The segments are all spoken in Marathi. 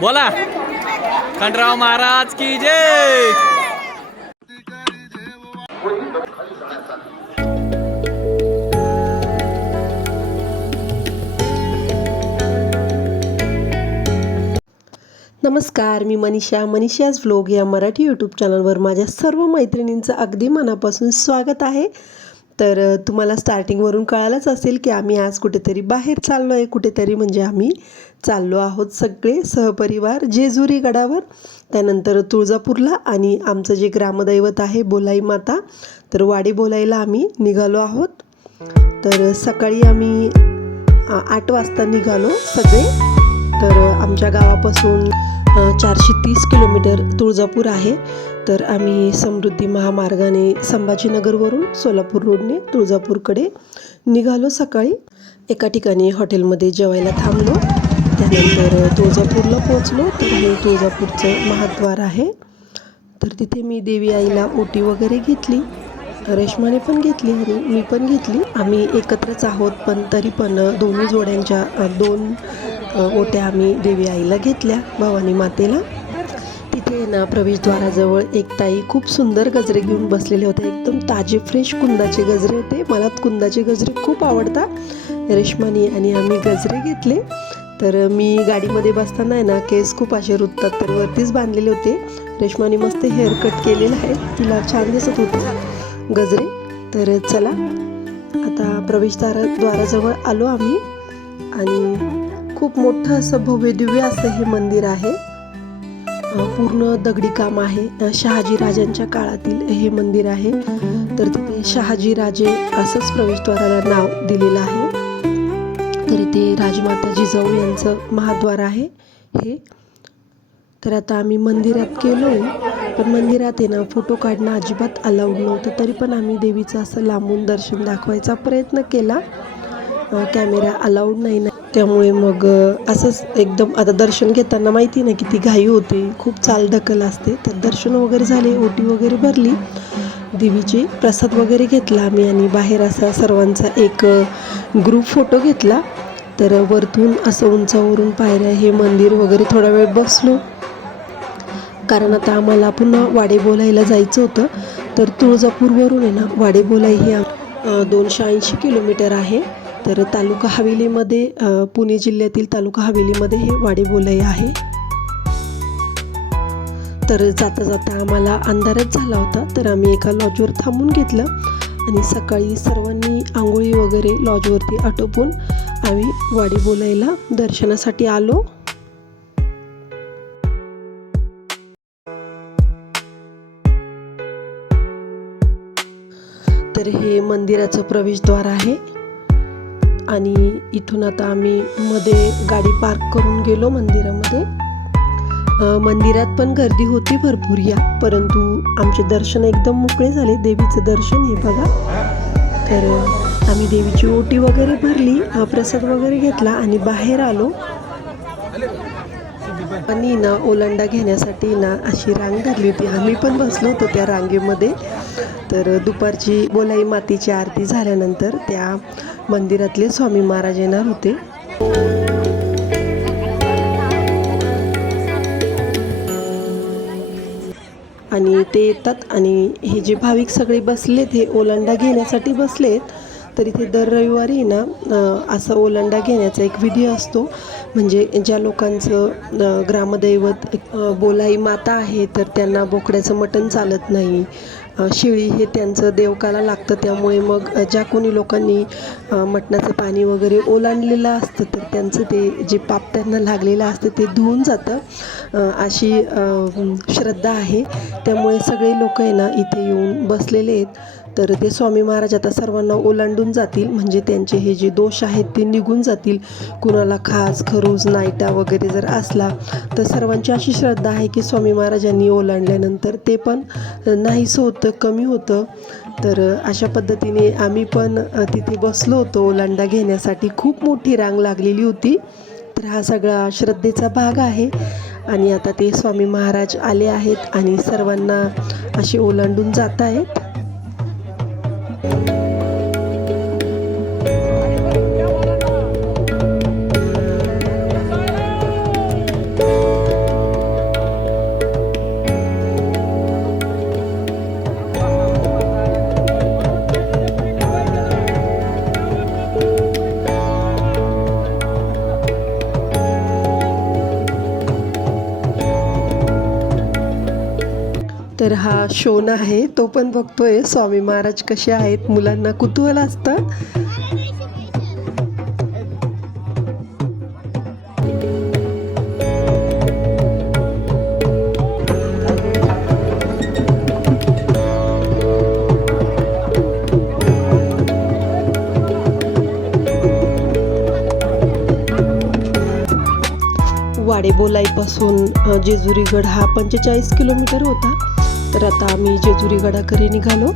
बोला. खंडराव महाराज की जय. नमस्कार मी मनीषा. मनीषाज व्लॉग या मराठी यूट्यूब चॅनलवर माझ्या सर्व मैत्रिणींचं अगदी मनापासून स्वागत आहे. तर तुम्हाला स्टार्टिंगवरून कळालंच असेल की आम्ही आज कुठेतरी बाहेर चाललो आहे कुठेतरी म्हणजे आम्ही चाललो आहोत सगळे सहपरिवार जेजुरी गडावर. त्यानंतर तुळजापूरला आणि आमचं जे ग्रामदैवत आहे बोलाई माता तर वाडी बोलायला आम्ही निघालो आहोत. तर सकाळी आम्ही आठ वाजता निघालो सगळे. तर आमच्या गावापासून चारशे तीस किलोमीटर तुळजापूर आहे. तर आम्ही समृद्धी महामार्गाने संभाजीनगरवरून सोलापूर रोडने तुळजापूरकडे निघालो सकाळी. एका ठिकाणी हॉटेलमध्ये जेवायला थांबलो. त्यानंतर तुळजापूरला पोहोचलो. तर हे तुळजापूरचं महाद्वार आहे. तर तिथे मी देवी आईला ओटी वगैरे घेतली. रेश्माने पण घेतली आणि मी पण घेतली. आम्ही एकत्रच आहोत पण तरी पण दोन्ही जोड्यांच्या दोन ओट्या आम्ही देवी आईला घेतल्या भवानी मातेला. तिथे ना प्रवेशद्वाराजवळ एक ताई खूप सुंदर गजरे घेऊन बसलेले होते. एकदम ताजे फ्रेश कुंदाचे गजरे होते. मला कुंदाचे गजरे खूप आवडतात. रेशमानी आणि आम्ही गजरे घेतले. तर मी गाडीमध्ये बसताना आहे ना केस खूप असे रुततात तर वरतीच बांधलेले होते. रेशमाने मस्त हेअर कट केलेलं आहे. तिला छान दिसत होते गजरे. तर चला आता प्रवेशद्वारा द्वाराजवळ आलो आम्ही. आणि खूप मोठं असं भव्य दिव्य असं हे मंदिर आहे. पूर्ण दगडी काम आहे. शहाजी राजांच्या काळातील हे मंदिर आहे. तर तिथे शहाजी राजे असंच प्रवेशद्वाराला नाव दिलेलं आहे. तर इथे राजमाता जिजाऊ यांचं महाद्वार आहे हे. तर आता आम्ही मंदिरात गेलो पण मंदिरात आहे ना फोटो काढणं अजिबात अलाउड नव्हतं. तरी पण आम्ही देवीचं असं लांबून दर्शन दाखवायचा प्रयत्न केला. कॅमेरा अलाउड नाही ना. त्यामुळे मग असंच एकदम आता दर्शन घेताना माहिती ना किती घाई होते खूप चालढकल असते. तर दर्शन वगैरे झाले ओटी वगैरे भरली. देवीची प्रसाद वगैरे घेतला आम्ही आणि बाहेर असा सर्वांचा एक ग्रुप फोटो घेतला. तर वरतून असं उंचावरून पायऱ्या हे मंदिर वगैरे थोडा वेळ बसलो. कारण आता आम्हाला पुन्हा वाडे बोलायला जायचं होतं. तर तुळजापूरवरून आहे ना वाडे बोलाई हे दोनशे ऐंशी किलोमीटर आहे. तर तालुका हवेलीमध्ये पुणे जिल्ह्यातील तालुका हवेलीमध्ये हे वाडे बोलाई आहे. तर जाता जाता आम्हाला अंधारच झाला होता तर आम्ही एका लॉजवर थांबून घेतलं आणि सकाळी सर्वांनी आंघोळी वगैरे लॉजवरती आटोपून आम्ही वाडी बोलायला दर्शनासाठी आलो. तर हे मंदिराचं प्रवेशद्वार आहे. आणि इथून आता आम्ही मध्ये गाडी पार्क करून गेलो मंदिरामध्ये. मंदिरात पण गर्दी होती भरपूर या परंतु आमचे दर्शन एकदम मोकळे झाले. देवीचं दर्शन हे बघा. तर आम्ही देवीची ओटी वगैरे भरली प्रसाद वगैरे घेतला आणि बाहेर आलो. आणि ना ओलांडा घेण्यासाठी ना अशी रांग धरली होती. आम्ही पण बसलो होतो त्या रांगेमध्ये. तर दुपारची बोलाई मातीची आरती झाल्यानंतर त्या मंदिरातले स्वामी महाराज येणार होते. आणि ते येतात आणि हे जे भाविक सगळे बसलेत हे ओलांडा घेण्यासाठी बसलेत. तर इथे दर रविवारी ना असा ओलांडा घेण्याचा एक विधी असतो. म्हणजे ज्या लोकांचं ग्रामदैवत बोलाई माता आहे तर त्यांना बोकड्याचं मटण चालत नाही. शेळी हे त्यांचं देवकाला लागतं. त्यामुळे मग ज्या कोणी लोकांनी मटणाचं पाणी वगैरे ओलांडलेलं असतं तर त्यांचं ते जे पाप त्यांना लागलेलं असतं ते धुवून जातं. अशी श्रद्धा आहे. त्यामुळे सगळे लोक आहे ना इथे येऊन बसलेले आहेत. तर ते स्वामी महाराज आता सर्वांना ओलांडून जातील. म्हणजे त्यांचे हे जे दोष आहेत ते निघून जातील. कुणाला खास खरूज नायटा वगैरे जर असला तर सर्वांची अशी श्रद्धा आहे की स्वामी महाराजांनी ओलांडल्यानंतर ते पण नाहीसं होतं कमी होतं. तर अशा पद्धतीने आम्ही पण तिथे बसलो होतो ओलांडा घेण्यासाठी. खूप मोठी रांग लागलेली होती. तर हा सगळा श्रद्धेचा भाग आहे. आणि आता ते स्वामी महाराज आले आहेत आणि सर्वांना असे ओलांडून जात आहेत. Thank you. तर हा शोन आहे तो पण बघतोय. स्वामी महाराज कसे आहेत? मुलांना कुतूहल असतं. वाडेबोलाईपासून जेजुरीगड हा पंचेचाळीस किलोमीटर होता. तर आता आम्ही जेजुरीगडाकडे निघालो.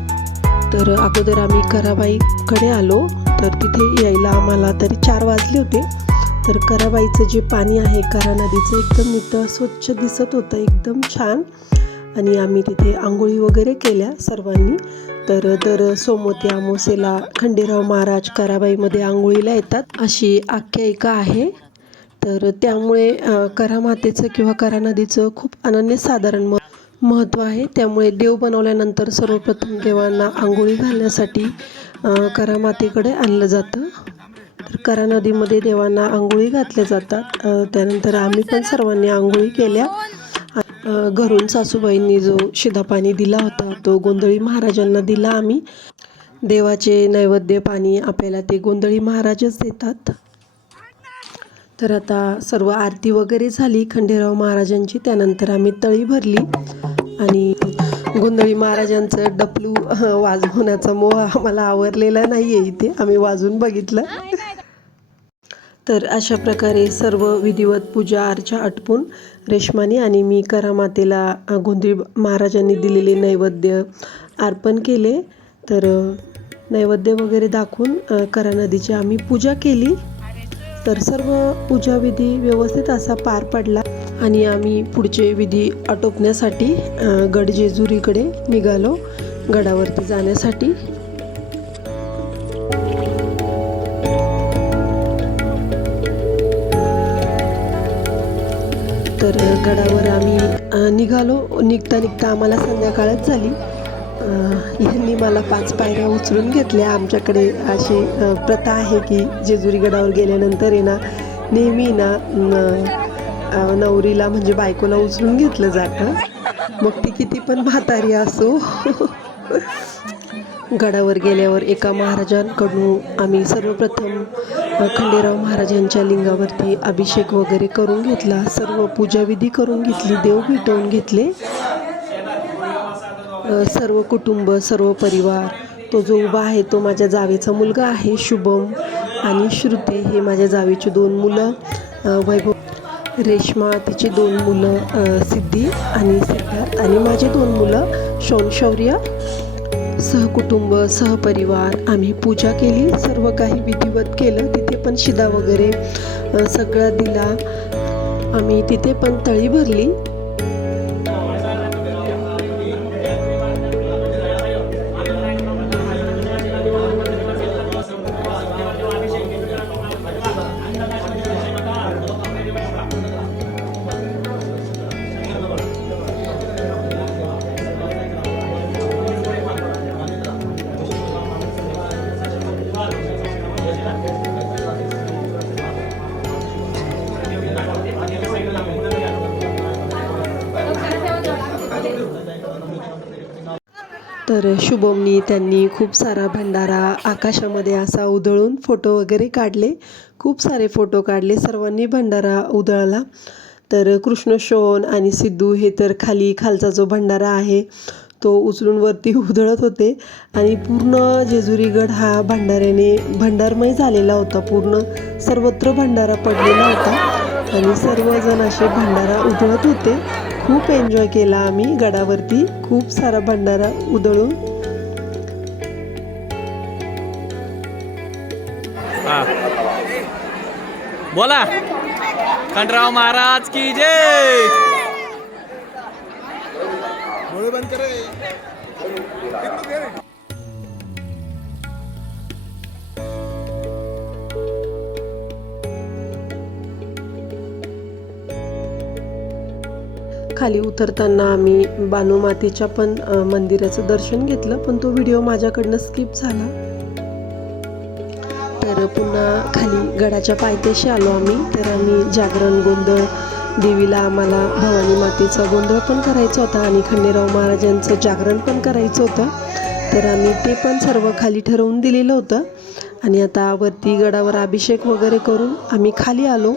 तर अगोदर आम्ही कराबाईकडे आलो. तर तिथे यायला आम्हाला तरी चार वाजले होते. तर कराबाईचं जे पाणी आहे करा नदीचं एकदम नितळ स्वच्छ दिसत होतं एकदम छान. आणि आम्ही तिथे आंघोळी वगैरे केल्या सर्वांनी. तर दर सोमवती अमावस्येला खंडेराव महाराज कराबाईमध्ये आंघोळीला येतात. अशी आख्यायिका आहे. तर त्यामुळे करामातेचं करा मातेचं किंवा करा नदीचं खूप अनन्यसाधारण म महत्त्व आहे. त्यामुळे देव बनवल्यानंतर सर्वप्रथम देवांना आंघोळी घालण्यासाठी अ, करा मातेकडे आणलं जातं. तर करा नदीमध्ये देवांना आंघोळी घातल्या जातात. त्यानंतर आम्ही पण सर्वांनी आंघोळी केल्या. घरून सासूबाईंनी जो शिधापाणी दिला होता तो गोंधळी महाराजांना दिला आम्ही. देवाचे नैवेद्य पाणी आपल्याला ते गोंधळी महाराजच देतात. तर आता सर्व आरती वगैरे झाली खंडेराव महाराजांची. त्यानंतर आम्ही तळी भरली. आणि गोंधळी महाराजांचं डपलू वाजवण्याचा मोह आम्हाला आवरलेला नाही आहे इथे. आम्ही वाजून बघितलं. तर अशा प्रकारे सर्व विधिवत पूजा अर्चा आटपून रेशमानी आणि मी करामातेला गोंधळी महाराजांनी दिलेले नैवेद्य अर्पण केले. तर नैवेद्य वगैरे दाखवून करा नदीची आम्ही पूजा केली. तर सर्व पूजाविधी व्यवस्थित असा पार पडला. आणि आम्ही पुढचे विधी आटोपण्यासाठी गड जेजुरीकडे निघालो गडावरती जाण्यासाठी. तर गडावर आम्ही निघालो. निघता निघता आम्हाला संध्याकाळच झाली. यांनी मला पाच पायऱ्या उचलून घेतल्या. आमच्याकडे अशी प्रथा आहे की जेजुरी गडावर गेल्यानंतर आहे ना नेहमी ना नवरीला म्हणजे बायकोला उचलून घेतलं जातं. मग ती किती पण म्हातारी असो. गडावर गेल्यावर एका महाराजांकडून आम्ही सर्वप्रथम खंडेराव महाराजांच्या लिंगावरती अभिषेक वगैरे करून घेतला. सर्व पूजाविधी करून घेतली देव भेटवून घेतले. सर्व कुटुंब सर्व परिवार तो जो उभा आहे तो माझ्या जावेचा मुलगा आहे शुभम आणि श्रुती हे माझ्या जावेची दोन मुलं वैभव रेश्मा तिची दोन मुलं सिद्धी आणि सिद्धार्थ आणि माझी दोन मुलं शौनशौर्य सहकुटुंब सहपरिवार. आम्ही पूजा केली सर्व काही विधिवत केलं तिथे पण शिदा वगैरे सगळा दिला. आम्ही तिथे पण तळी भरली. तर शुभमनी त्यांनी खूप सारा भंडारा आकाशामध्ये असा उधळून फोटो वगैरे काढले. खूप सारे फोटो काढले सर्वांनी भंडारा उधळला. तर कृष्ण शोन आणि सिद्धू हे तर खाली खालचा जो भंडारा आहे तो उचलून वरती उधळत होते. आणि पूर्ण जेजुरीगड हा भंडाऱ्याने भंडारमय झालेला होता. पूर्ण सर्वत्र भंडारा पडलेला होता. आणि सर्वजण असे भंडारा उधळत होते. खूप एन्जॉय केला आम्ही गडावरती. खूप सारा भंडारा उधळून. बोला. खंडराव महाराज की जय. खाली उतरताना आम्ही बानुमातेच्या पण मंदिराचं दर्शन घेतलं पण तो व्हिडिओ माझ्याकडनं स्किप झाला. तर पुन्हा खाली गडाच्या पायथ्याशी आलो आम्ही. तर आम्ही जागरण गोंधळ देवीला आम्हाला भवानी मातेचा गोंधळ पण करायचा होता आणि खंडेराव महाराजांचं जागरण पण करायचं होतं. तर आम्ही ते पण सर्व खाली ठरवून दिलेलं होतं. आणि आता वरती गडावर अभिषेक वगैरे करून आम्ही खाली आलो.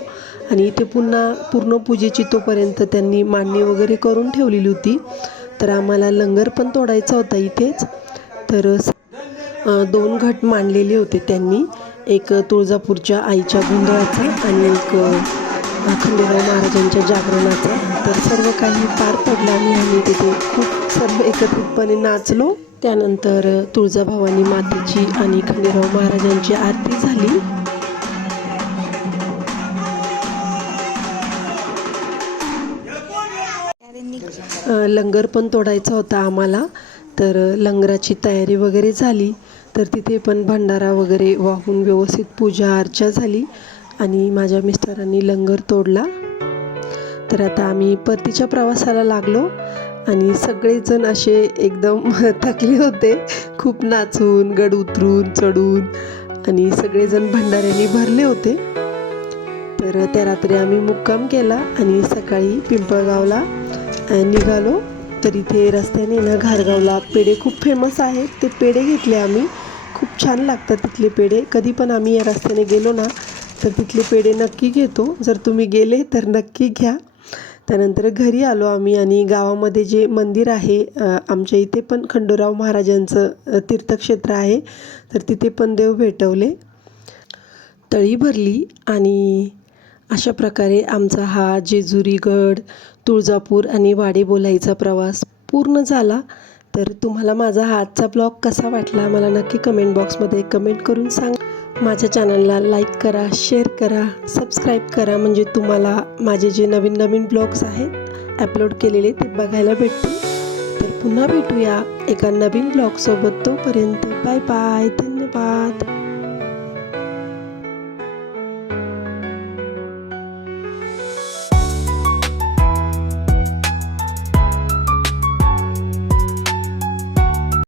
आणि इथे पुन्हा पूर्ण पूजेची तोपर्यंत त्यांनी मांडणी वगैरे करून ठेवलेली होती. तर आम्हाला लंगर पण तोडायचा होता इथेच. तर दोन घट मांडलेले होते त्यांनी. एक तुळजापूरच्या आईच्या गोंधळाचा आणि एक खंडेराव महाराजांच्या जागरणाचा. तर सर्व काही पार पडलं आणि आम्ही तिथे खूप सर्व एकत्रितपणे नाचलो. त्यानंतर तुळजाभवानी मातेची आणि खंडेराव महाराजांची आरती झाली. लंगर पण तोडायचा होता आम्हाला. तर लंगराची तयारी वगैरे झाली. तर तिथे पण भंडारा वगैरे वाहून व्यवस्थित पूजा अर्चा झाली आणि माझ्या मिस्टरांनी लंगर तोडला. तर आता आम्ही परतीच्या प्रवासाला लागलो आणि सगळेजण असे एकदम थकले होते. खूप नाचून गड उतरून चढून आणि सगळेजण भंडाऱ्याने भरले होते. तर त्या रात्री आम्ही मुक्काम केला आणि सकाळी पिंपळगावला निघालो. तर इथे रस्त्याने ना घारगावला पेढे खूप फेमस आहेत. ते पेढे घेतले आम्ही. खूप छान लागतात तिथले पेढे. कधी पण आम्ही या रस्त्याने गेलो ना तर तिथले पेढे नक्की घेतो. जर तुम्ही गेले तर नक्की घ्या. त्यानंतर घरी आलो आम्ही आणि गावामध्ये जे मंदिर आहे आमच्या इथे पण खंडोराव महाराजांचं तीर्थक्षेत्र आहे. तर तिथे पण देव भेटवले. तळी भरली आणि अशा प्रकारे आमचा हा जेजुरीगड तुळजापूर आणि वाडे बोलायचा प्रवास पूर्ण झाला तर तुम्हाला माझा आजचा ब्लॉग कसा वाटला मला नक्की कमेंट बॉक्समध्ये कमेंट करून सांग. माझ्या चॅनलला लाईक करा शेअर करा सबस्क्राईब करा म्हणजे तुम्हाला माझे जे नवीन नवीन ब्लॉग्स आहेत अपलोड केलेले ते बघायला भेटतील. तर पुन्हा भेटूया एका नवीन ब्लॉगसोबत तोपर्यंत बाय बाय धन्यवाद.